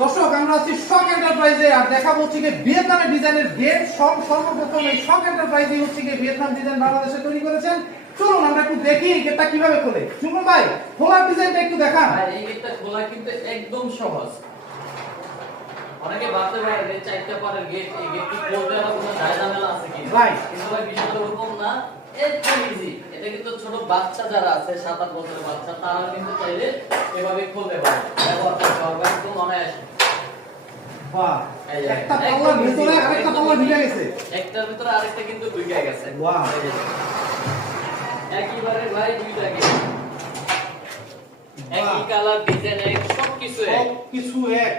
দর্শক আমরা আছি শক এন্টারপ্রাইজে আর দেখাবো হচ্ছে কি ভিয়েতনামের ডিজাইনের গেট সর্বপ্রথম এই শক এন্টারপ্রাইজে হচ্ছে কি ভিয়েতনাম ডিজাইন বাংলাদেশে তৈরি করেছেন। চলুন আমরা একটু দেখি এই গেটটা কিভাবে খোলে। সুমন ভাই খোলার ডিজাইনটা একটু দেখান। ভাই এই গেটটা খোলা কিন্তু একদম সহজ। অনেকে ভাবতে পারে যে চারটা পারের গেট, এই গেট কি খুলতে হলে কোনো ঝামেলা আছে কি? রাইট। কিন্তু ভাই বিষয়টা ওরকম না, একদম ইজি। এটা কিন্তু ছোট বাচ্চা যারা আছে 7-8 বছরের বাচ্চা তারা কিন্তু চাইলে এভাবে খুলতে পারে, ব্যবহার করতে পারবে একদম অনায়াসে। বাহ, একটা পাল্লার ভিতরে আরেকটা পাল্লা ঢুকে গেছে, একটার ভিতরে আরেকটা কিন্তু ঢুকে গেছে। ওয়াও, একইবারে ভাই দুইটা গেট, একই কালার, ডিজাইন এক, সবকিছু এক।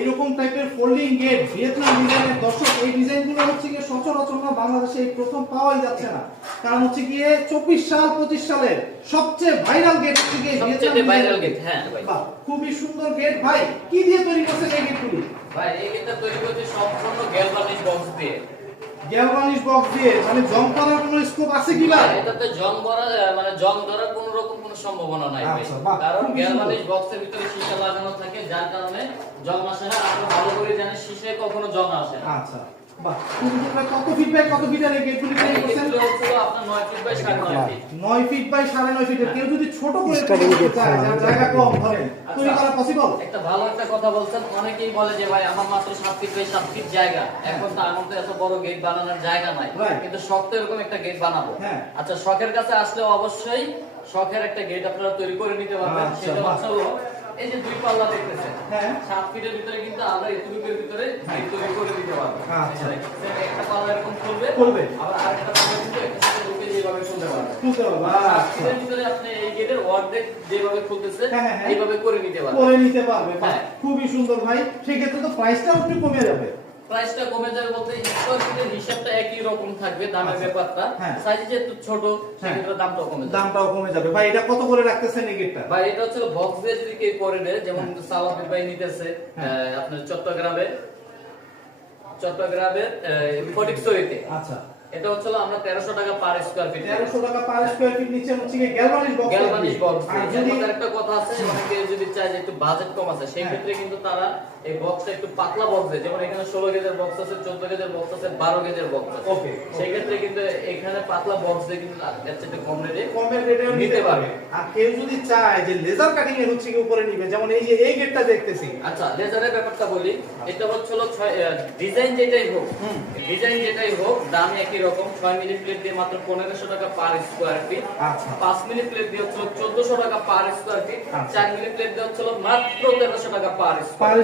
এরকম টাইপের ফোল্ডিং গেট ভিয়েতনাম ডিজাইনের। দর্শক এই ডিজাইনগুলো হচ্ছে কি সচরাচর না, বাংলাদেশে এই প্রথম পাওয়াই যাচ্ছে না। কারণ হচ্ছে কি 24 সালের সবচেয়ে ভাইরাল গেট হচ্ছে কি সবচেয়ে ভাইরাল গেট। হ্যাঁ ভাই, বাহ, খুবই সুন্দর গেট। ভাই কি দিয়ে তৈরি করছেন এই গেটগুলি? ভাই এই গেটটা তৈরি করতে সম্পূর্ণ গ্যালভানিক বক্স দিয়ে। গ্যালভানিশ বক্স দিয়ে, মানে জং করার কোনো স্কোপ আছে কি ভাই? এটাতে জং ধরা মানে জং ধরার কোনো রকম কোনো সম্ভাবনা নাই ভাই। আচ্ছা, বাহ, কারণ খুবই গ্যালভানিশ সুন্দর। বক্সের ভিতরে সীসা লাগানো থাকে, যার কারণে জং আসে না। আপনি ভালো করে জানেন সীসায় কখনো জং আসে না। আচ্ছা, বাহ, খুবই সুন্দর। কত ফিট বাই কত ফিটের এই গেটগুলি তৈরি করছেন? এগুলো হচ্ছে আপনার 9 feet by 9.5 feet. 9 feet by 9.5 ফিটের। কেউ যদি ছোট করে করতে চায়, যার জায়গা কম ধরেন, তৈরি করা পসিবল? একটা ভালো একটা কথা বলছেন। অনেকেই বলে যে ভাই আমার মাত্র 7 ফিট বাই 7 ফিট জায়গা, এখন তো আমার তো এত বড় গেট বানানোর জায়গা নাই, Right. কিন্তু শখ তো এরকম একটা গেট বানাবো। হ্যাঁ। আচ্ছা, শখের কাছে আসলে অবশ্যই শখের একটা গেট আপনারা তৈরি করে নিতে পারবেন। আচ্ছা, সেটা বাহ। হচ্ছে হলো এই যে দুই পাল্লা দেখতেছেন, হ্যাঁ। 7 ফিটের ভিতরে কিন্তু আমরা এতটুকুর ভিতরে হ্যাঁ। গেট তৈরি করে দিতে পারবো। আচ্ছা। একটা পাল্লা এরকম খুলবে, খুলবে। আবার আরেকটা পাল্লা কিন্তু একটা সাথে ঢুকে যেভাবে খুলতে পারবে। খুলতে পারবো। 7 আচ্ছা, ফিটের ভিতরে আপনি এই গেটের অর্ধেক যেভাবে খুলতেছে হ্যাঁ, হ্যাঁ, হ্যাঁ। এইভাবে করে নিতে পারবেন। করে নিতে পারবে। বাহ, হ্যাঁ। খুবই সুন্দর ভাই। সেক্ষেত্রে তো প্রাইসটাও একটু কমে যাবে। প্রাইসটা কমে যাবে বলতে স্কয়ার ফিটের হিসাবটা একই রকম থাকবে, দামের আচ্ছা। ব্যাপারটা। হ্যাঁ। সাইজ যেহেতু ছোট, হ্যাঁ। সেক্ষেত্রে দামটাও কমে যাবে। দামটাও কমে যাবে। ভাই এটা কত করে রাখতেছেন এই গেটটা? ভাই এটা হচ্ছে বক্স দিয়ে যদি কেউ করে দেয়, যেমন সালাফি ভাই নিতেছে আপনার চট্টগ্রামের ফটিকছড়িতে। আচ্ছা, এটা হচ্ছে আমরা 1300 টাকা পার স্কয়ার ফিট। 1300 টাকা পার স্কয়ার ফিট নিচে হচ্ছে কি গ্যালভানিশ বক্স। গ্যালভানিশ বক্স। আর আর যদি একটা কথা আছে, অনেকে যদি চায় যে একটু বাজেট কম আছে, সেই ক্ষেত্রে কিন্তু তারা এই বক্সটা একটু পাতলা বক্স দেয়। যেমন এখানে 16 গেজের বক্স আছে, 14 গেজের বক্স আছে, 12 গেজের বক্স আছে। ওকে, সেই ক্ষেত্রে কিন্তু এখানে পাতলা বক্স দিয়ে কিন্তু এর চেয়ে কম রেটে কমের রেটেও নিতে পারবে। আর কেউ যদি চায় যে লেজার কাটিং এর হচ্ছে কি উপরে নিবে, যেমন এই যে এই গেটটা দেখতেছি। আচ্ছা, লেজারের ব্যাপারটা বলি। এটা হচ্ছে ডিজাইন যেটাই হোক দাম একই রকম। 6 মিলি প্লেট দিয়ে মাত্র 1500 টাকা পার স্কয়ার ফিট। আচ্ছা, 5 মিলি প্লেট দিয়ে হচ্ছে 1400 টাকা পার স্কয়ার ফিট। আচ্ছা। 4 মিলি প্লেট দিয়ে হচ্ছে মাত্র 1300 টাকা পার স্কয়ার পার